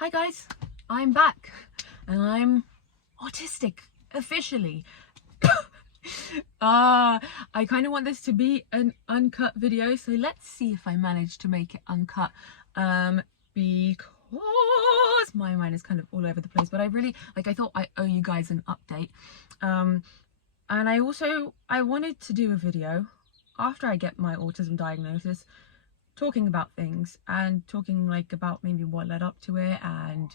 Hi guys, I'm back and I'm autistic officially. I kind of want this to be an uncut video, so let's see if I manage to make it uncut, because my mind is kind of all over the place. But I really, I thought I owe you guys an update, and I wanted to do a video after I get my autism diagnosis, talking about things and talking about maybe what led up to it, and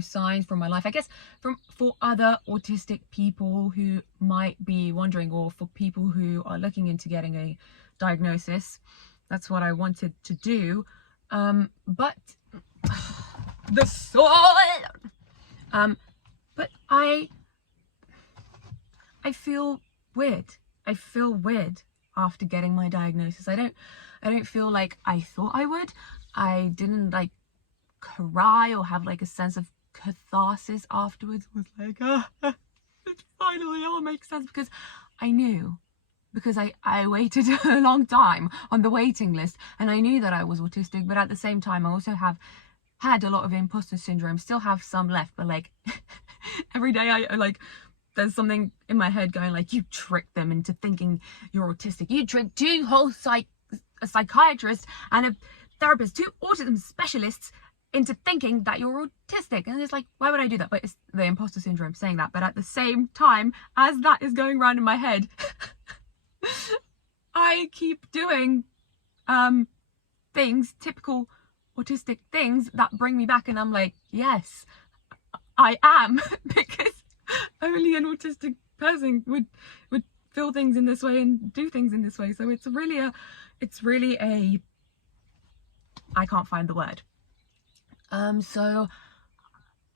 signs from my life, I guess, for other autistic people who might be wondering, or for people who are looking into getting a diagnosis. That's what I wanted to do, but the soul, but I feel weird. I feel weird after getting my diagnosis. I don't feel like I thought I would. I didn't cry or have a sense of catharsis afterwards. It was it finally all makes sense, because I knew, because I waited a long time on the waiting list, and I knew that I was autistic. But at the same time, I also have had a lot of imposter syndrome, still have some left, but every day I there's something in my head going you tricked them into thinking you're autistic. You tricked two whole a psychiatrist and a therapist, two autism specialists, into thinking that you're autistic. And it's why would I do that? But it's the imposter syndrome saying that. But at the same time, as that is going around in my head, I keep doing things, typical autistic things, that bring me back, and I'm yes, I am. Because only an autistic person would feel things in this way and do things in this way. So it's really a I can't find the word. So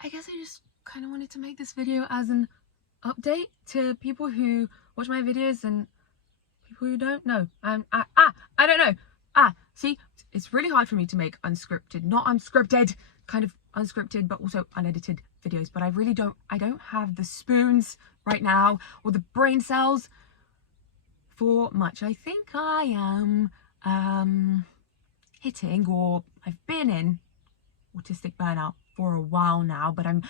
I guess I just kind of wanted to make this video as an update to people who watch my videos and people who don't know. I don't know. See, it's really hard for me to make unscripted, not unscripted, kind of unscripted, but also unedited videos. But I don't have the spoons right now, or the brain cells for much. I think I am hitting, or I've been in autistic burnout for a while now, but I'm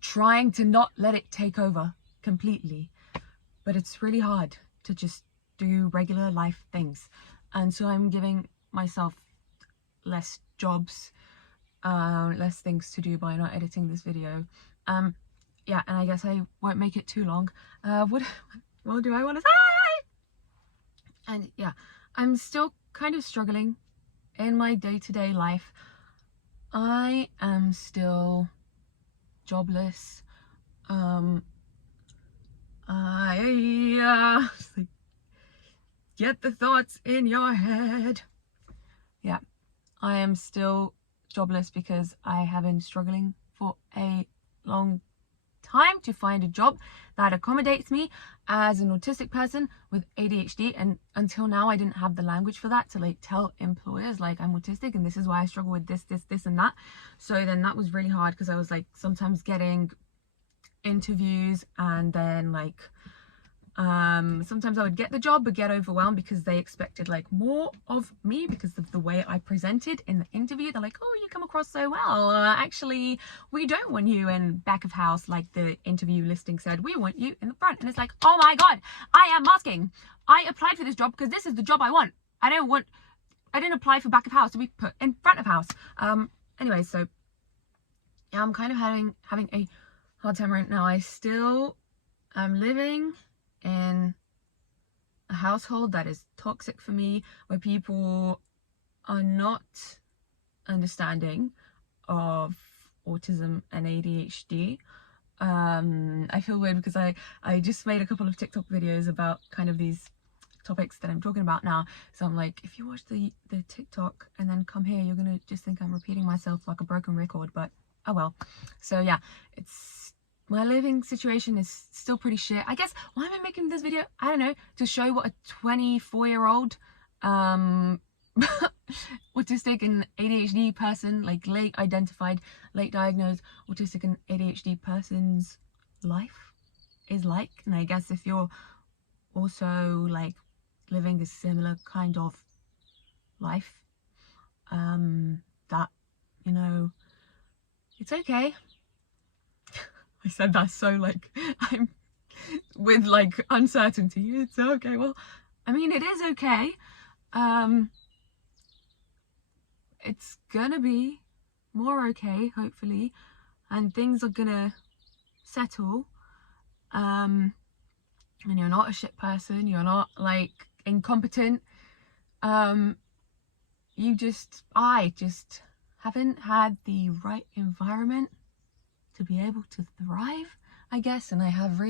trying to not let it take over completely. But it's really hard to just do regular life things, and so I'm giving myself less jobs, less things to do by not editing this video. Yeah, and I guess I won't make it too long. What do I want to say? And yeah, I'm still kind of struggling in my day-to-day life. I am still jobless. Get the thoughts in your head. Yeah, I am still jobless because I have been struggling for a long time to find a job that accommodates me as an autistic person with ADHD, and until now I didn't have the language for that to tell employers I'm autistic and this is why I struggle with this and that. So then that was really hard, because I was sometimes getting interviews, and then sometimes I would get the job but get overwhelmed because they expected more of me because of the way I presented in the interview. They're oh, you come across so well, actually we don't want you in back of house like the interview listing said, we want you in the front. And it's oh my god, I am masking. I applied for this job because this is the job I want. I didn't apply for back of house to be put in front of house. Anyway, so yeah, I'm kind of having a hard time right now. I still am living in a household that is toxic for me, where people are not understanding of autism and ADHD. I feel weird because I just made a couple of TikTok videos about kind of these topics that I'm talking about now. So I'm if you watch the TikTok and then come here, you're gonna just think I'm repeating myself like a broken record, but oh well. So yeah, my living situation is still pretty shit. I guess, why am I making this video? I don't know, to show what a 24-year-old autistic and ADHD person, late identified, late diagnosed autistic and ADHD person's life is like. And I guess if you're also living a similar kind of life, that it's okay. I said that so like I'm with like uncertainty. It's okay. Well, I mean, it is okay. It's gonna be more okay, hopefully, and things are gonna settle. And you're not a shit person, you're not like incompetent. I just haven't had the right environment to be able to thrive, I guess. And I have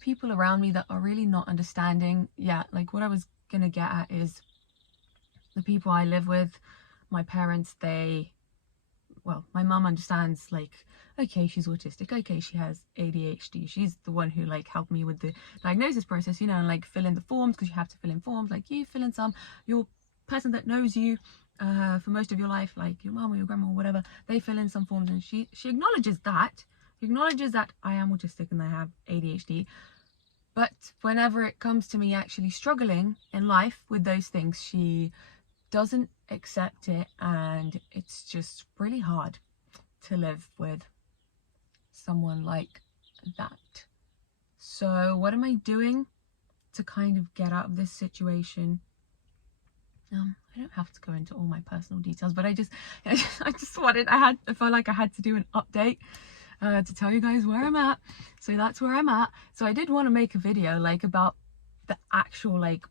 people around me that are really not understanding. Yeah, like what I was gonna get at is the people I live with, my parents, my mum understands, like, okay, she's autistic, okay, she has ADHD. She's the one who like helped me with the diagnosis process, you know, and like fill in the forms, because you have to fill in forms. Like, you fill in some, your person that knows you for most of your life, like your mum or your grandma or whatever, they fill in some forms, and she acknowledges that. She acknowledges that I am autistic and I have ADHD. But whenever it comes to me actually struggling in life with those things, she doesn't accept it, and it's just really hard to live with someone like that. So what am I doing to kind of get out of this situation? I don't have to go into all my personal details, but I felt like I had to do an update to tell you guys where I'm at. So that's where I'm at. So I did want to make a video like about the actual like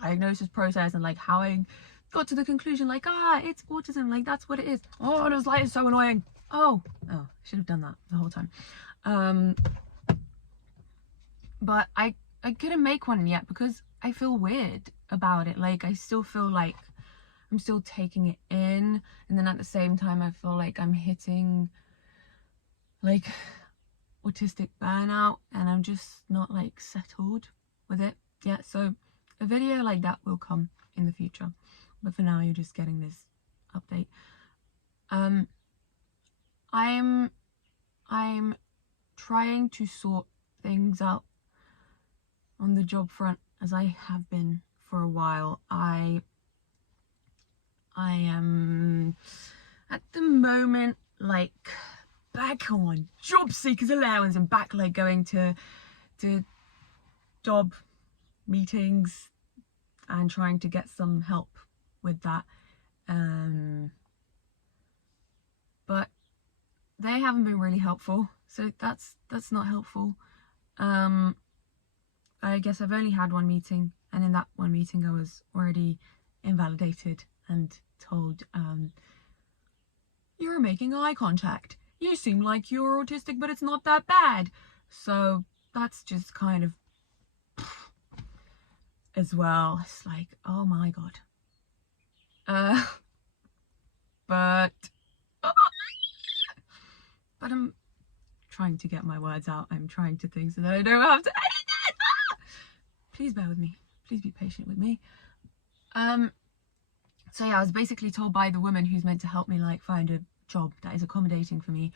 diagnosis process, and like how I got to the conclusion, like, it's autism, like that's what it is. Oh, this light is so annoying. Oh, I should have done that the whole time. But I couldn't make one yet because I feel weird about it. Like, I still feel like I'm still taking it in, and then at the same time I feel like I'm hitting like autistic burnout, and I'm just not like settled with it yet. So a video like that will come in the future, but for now you're just getting this update. I'm trying to sort things out on the job front, as I have been for a while. I am at the moment like back on job seekers allowance, and back like going to job meetings and trying to get some help with that, but they haven't been really helpful, so that's not helpful. I guess I've only had one meeting, and in that one meeting I was already invalidated and told, you're making eye contact, you seem like you're autistic, but it's not that bad. So that's just kind of as well, it's like, oh my god. But I'm trying to get my words out. I'm trying to think so that I don't have to edit it. Please bear with me, please be patient with me. So yeah, I was basically told by the woman who's meant to help me like find a job that is accommodating for me.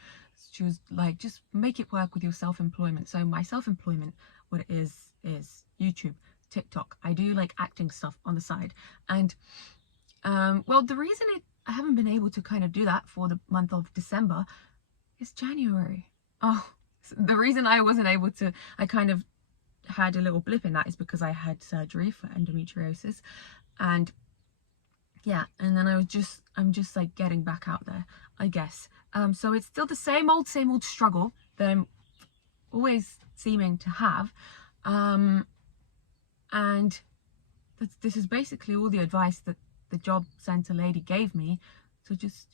She was like, just make it work with your self-employment. So my self-employment, what it is YouTube, TikTok. I do like acting stuff on the side, and well, the reason I haven't been able to kind of do that for the month of December is January. The reason I wasn't able to, I kind of had a little blip in that, is because I had surgery for endometriosis, and yeah, and then I'm just like getting back out there, I guess. So it's still the same old struggle that I'm always seeming to have, and this is basically all the advice that the job center lady gave me, to just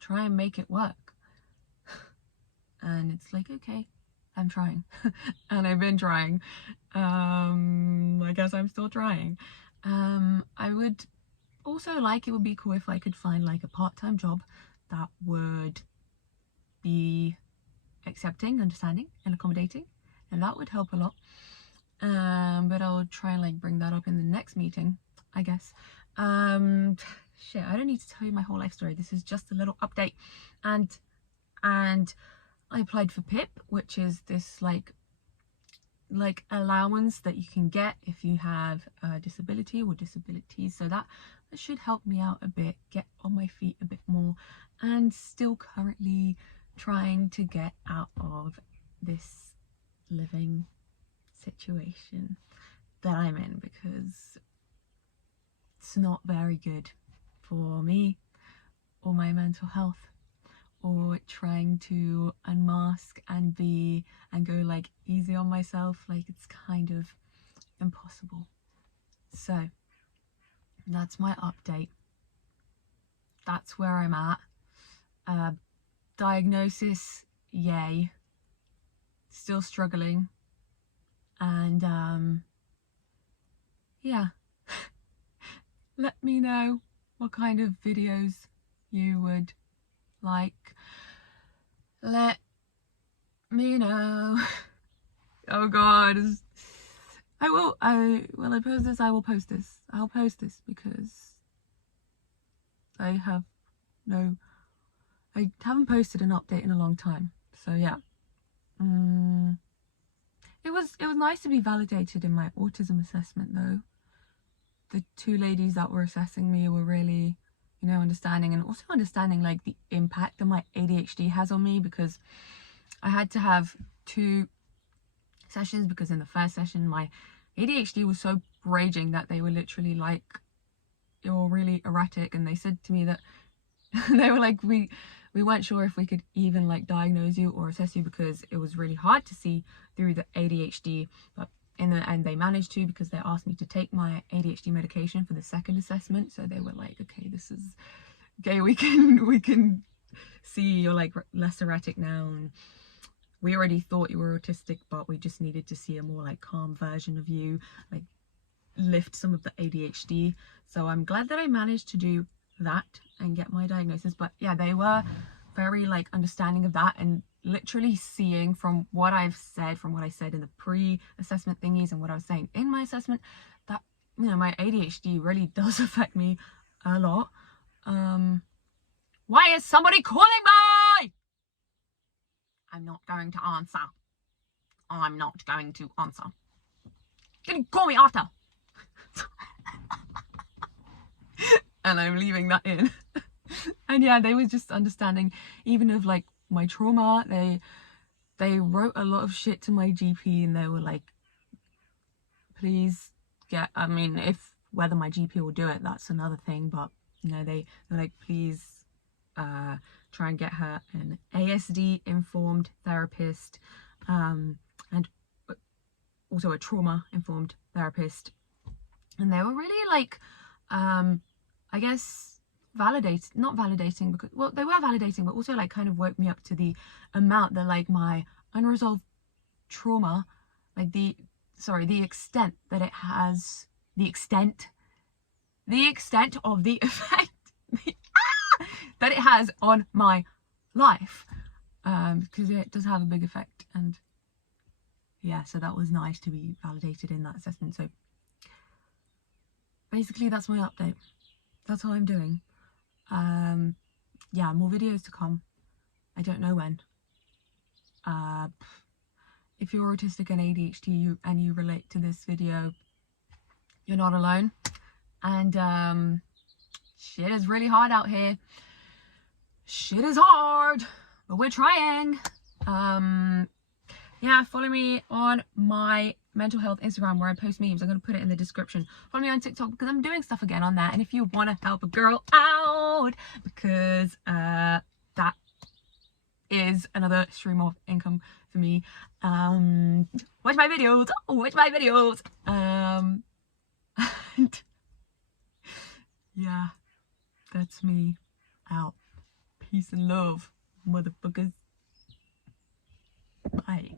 try and make it work. And it's like, okay, I'm trying. And I've been trying. I guess I'm still trying. I would also like, it would be cool if I could find like a part-time job that would be accepting, understanding and accommodating, and that would help a lot. But I'll try and like bring that up in the next meeting, I guess. Shit, I don't need to tell you my whole life story. This is just a little update. And I applied for PIP, which is this like allowance that you can get if you have a disability or disabilities. So that should help me out a bit, get on my feet a bit more, and still currently trying to get out of this living situation that I'm in, because it's not very good for me or my mental health, or trying to unmask and go like easy on myself. Like, it's kind of impossible. So that's my update. That's where I'm at. Diagnosis, yay. Still struggling. And yeah. Let me know what kind of videos you would like. Let me know. Oh god. Will I post this? I will post this. I'll post this because I haven't posted an update in a long time. So yeah. It was nice to be validated in my autism assessment though. The two ladies that were assessing me were really, understanding, and also understanding like the impact that my ADHD has on me, because I had to have 2 sessions, because in the first session my ADHD was so raging that they were literally like, you're really erratic, and they said to me that they were like, we weren't sure if we could even like diagnose you or assess you because it was really hard to see through the ADHD, but in the end they managed to, because they asked me to take my ADHD medication for the second assessment. So they were like, okay, we can see you're like less erratic now, and we already thought you were autistic, but we just needed to see a more like calm version of you, like lift some of the ADHD. So I'm glad that I managed to do that and get my diagnosis. But yeah, they were very like understanding of that, and literally seeing from what I said in the pre-assessment thingies and what I was saying in my assessment, that my ADHD really does affect me a lot. Why is somebody calling me? I'm not going to answer. I'm not going to answer. You can call me after. And I'm leaving that in. And yeah, they were just understanding even of like my trauma. They wrote a lot of shit to my GP, and they were like, please if whether my GP will do it, that's another thing, but they're like, please try and get her an ASD informed therapist, and also a trauma informed therapist. And they were really like, I guess not validating, because, well, they were validating, but also like kind of woke me up to the amount that like my unresolved trauma, like the extent that it has, the extent of the effect that it has on my life, because it does have a big effect. And yeah, so that was nice to be validated in that assessment. So basically that's my update. That's all I'm doing. Yeah, more videos to come. I don't know when. If you're autistic and ADHD and you relate to this video, you're not alone. And shit is really hard out here. Shit is hard, but we're trying. Yeah, follow me on my mental health Instagram where I post memes. I'm going to put it in the description. Follow me on TikTok because I'm doing stuff again on that. And if you want to help a girl out, because that is another stream of income for me, watch my videos. And yeah, that's me out. Peace and love, motherfuckers. Bye.